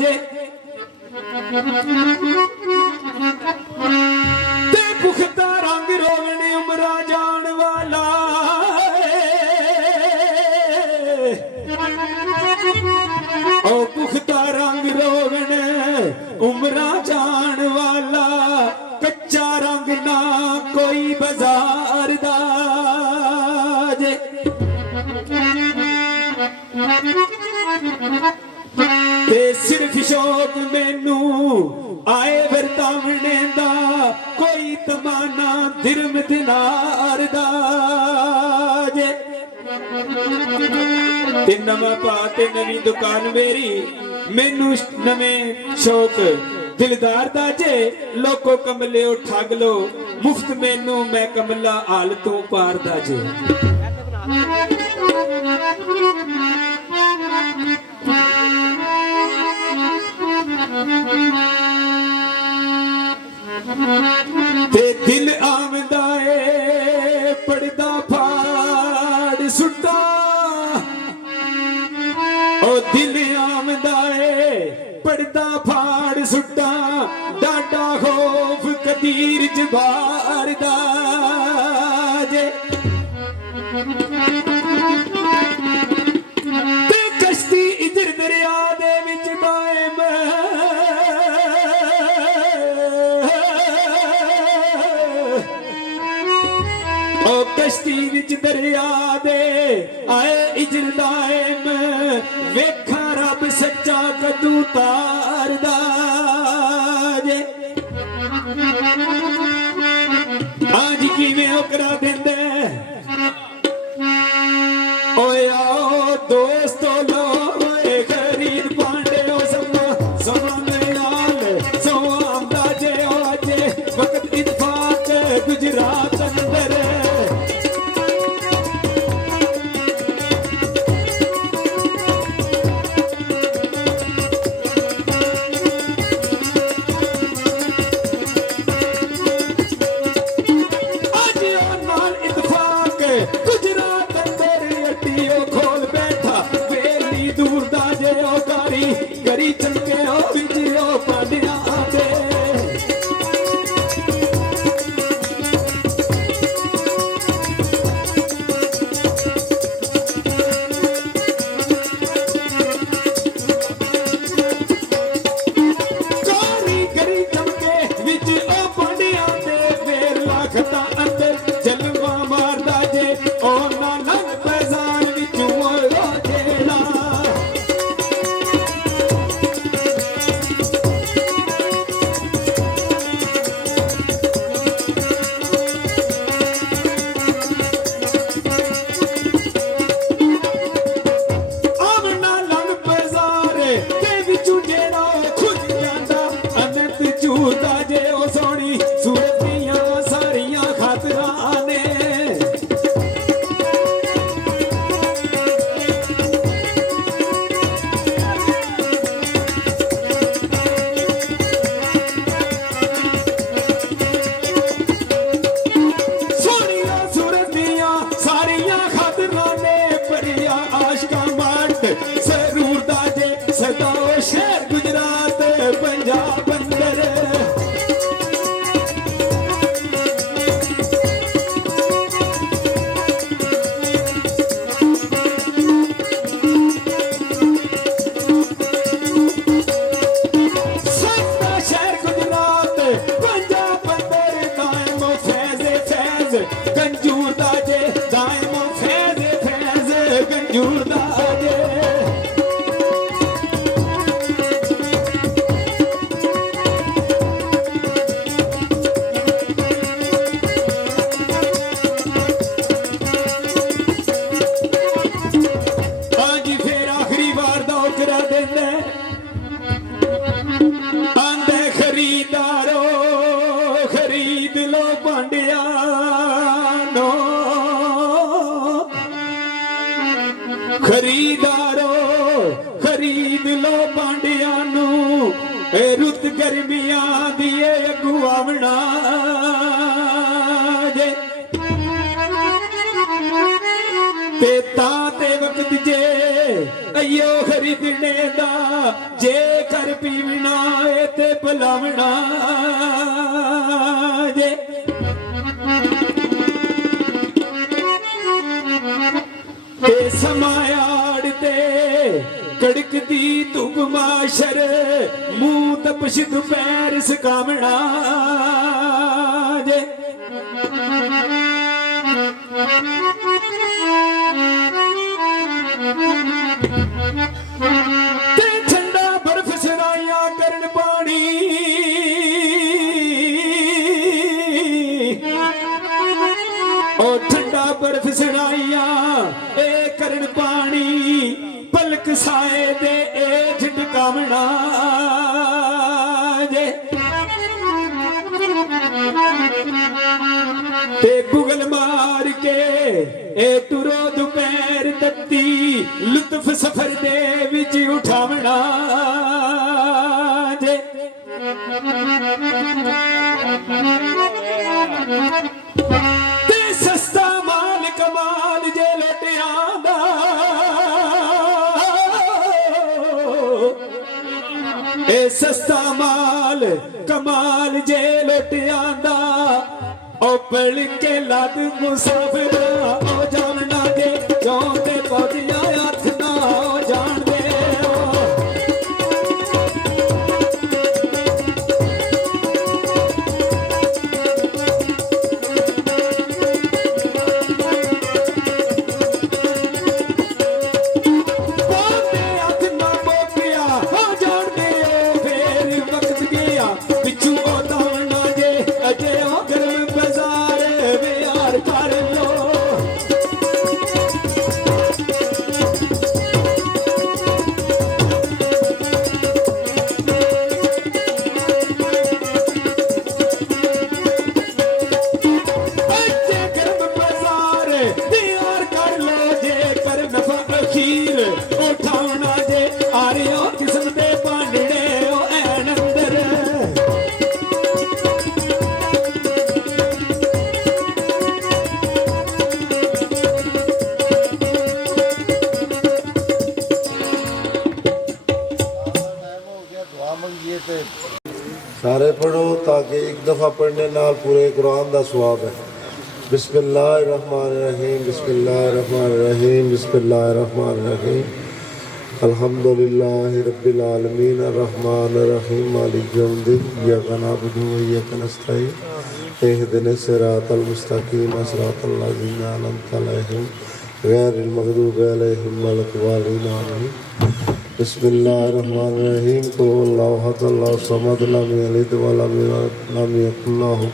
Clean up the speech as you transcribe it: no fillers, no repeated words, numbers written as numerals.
जे ते पुख्ता रंग रोगने उमरा जान वाला ओ पुख्ता रंग रोगने उमरा जान वाला कच्चा रंग ना कोई बाजार दा जे ते सिर्फ शौक मैनू आए वरतावने दा कोई तमाना दिरम दिनार दा जे ते नवा पा ते नवी दुकान मेरी मैनू नवे शौक दिलदार दा जे लोको कमले ठग लो मुफ्त मैनू मैं कमला हाल तू पार दा जे ते दिल आमदा है पड़दा फाड़ सुटा ओ दिल आमदा है पड़दा फाड़ सुटा डाडा खौफ कदीर जबार दा जे ते कश्ती इधर दरिया दे विच दायम ओ कश्ती विच दरिया दे आए इजर दायम वेखा रब सच्चा कदू तार दा जे आज किवें ओकरा देंदे ओए आओ दोस्तो लो गरीब पांडे ओ समा नयाल सोआमदा जे ओ जे वक्त इत्फाक गुजरात अंदर गरी चलके ओ विजयो पालिया दे गरी चलके विच ओ पालिया दे फेर लाखता अंदर जलवा मारदा जे ओ नानक पैजान विचों ओ जेला जे ओ सोनी सूरत दियां सारियां खातरां ने सोनिया सूरत दियां सारियां खातरां ने परिया आशका मंड सरूर दा जे सदा ओ शहर गुजरात पंजाब अंदर गंजूर दा जे दायमो फैज फैज गंजूर दा जे आज फिर आखिरी बार दा ओकरा देंदे आंदे खरीदारो खरीद लो पांडिया खरीदारो खरीद लो पांडिया नू रुत गर्मियां दिए अगुआवना जे ते ता ते वक्त जे अयो खरीदने दा जे कर पीवना ए ते बुलावना जे ते समायाड़ ते कड़कदी धुप माशर मुंह तपश दोपहर सकावना जे ते ठंडा बर्फ सराया करन पानी ओ ठंडा बर्फ सराया ए करन पानी पलक साए दे ए झटकावना जे ते बुगल मार के ए तुरो दोपहर तत्ती लुत्फ सफर दे विच उठावना जे ते सस्ता माल कमाल जे लुटियांदा ए सस्ता माल कमाल जे लुटियांदा ओ पढ़ के लद मुसाफिर ओ जानना दे क्यों ते पौधिया हथ ना ओ जान दे पौधे हथ ना मोकिया ओ जान दे फिर वक्त गया पिछू ओ दावना जे अजे ओ गर्म बाजार बिहार कर लो अजे गर्म बाजार बिहार कर लो जे कर नफा अखीर उठावना जे आ रहे हो किस्म दे भांडड़े ओ ऐन अंदर सारे पढ़ो ताकि एक दफ़ा पढ़ने नाल पूरे कुरान दा सवाब है। बिस्मिल्लाहिर्रहमानिर्रहीम बिस्मिल्लाहिर्रहमानिर्रहीम बिस्मिल्लाहिर्रहमानिर्रहीम अल्हम्दुलिल्लाहि रब्बिल आलमीन अर्रहमानिर्रहीम मालिक यौमिद्दीन इय्याका नअबुदु व इय्याका नस्तईन इहदिनस सिरातल मुस्तकीम सिरातल लज़ीना अनअमता अलैहिम गैरिल मग़दूबि अलैहिम वलद्दालीन आमीन। बिस्मिल्लाहिर्रहमानिर्रहीम कुल हुवल्लाहु अहद अल्लाहु समद लम यलिद व लम यूलद व लम यकुल लहु